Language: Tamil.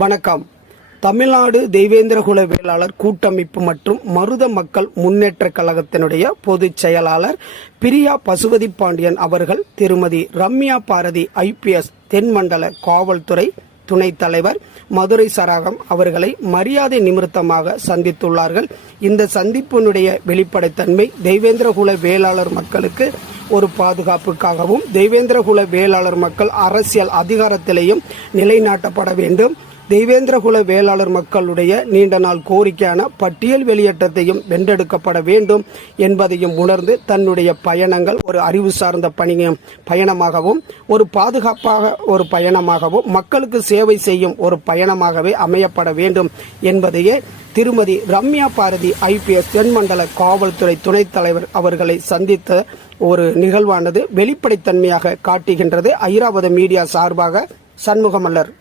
வணக்கம். தமிழ்நாடு தெய்வேந்திரகுல வேளாளர் கூட்டமைப்பு மற்றும் மருத மக்கள் முன்னேற்ற கழகத்தினுடைய பொதுச் செயலாளர் பிரியா பசுபதி பாண்டியன் அவர்கள் திருமதி ரம்யா பாரதி IPS தென்மண்டல காவல்துறை துணைத் தலைவர் மதுரை சரகம் அவர்களை மரியாதை நிமித்தமாக சந்தித்துள்ளார்கள். இந்த சந்திப்பினுடைய வெளிப்படைத்தன்மை தெய்வேந்திரகுல வேளாளர் மக்களுக்கு ஒரு பாதுகாப்புக்காகவும் தெய்வேந்திரகுல வேளாளர் மக்கள் அரசியல் அதிகாரத்திலேயும் நிலைநாட்டப்பட வேண்டும். தெய்வேந்திரகுல வேளாளர் மக்களுடைய நீண்ட நாள் கோரிக்கையான பட்டியல் வெளியேற்றத்தையும் வென்றெடுக்கப்பட வேண்டும் என்பதையும் உணர்ந்து தன்னுடைய பயணங்கள் ஒரு அறிவு சார்ந்த பயணமாகவும் ஒரு பாதுகாப்பாக ஒரு பயணமாகவும் மக்களுக்கு சேவை செய்யும் ஒரு பயணமாகவே அமையப்பட வேண்டும் என்பதையே திருமதி ரம்யா பாரதி IPS தென்மண்டல காவல்துறை துணைத் தலைவர் அவர்களை சந்தித்த ஒரு நிகழ்வானது வெளிப்படைத்தன்மையாக காட்டுகின்றது. ஐராவத மீடியா சார்பாக சண்முகமல்லர்.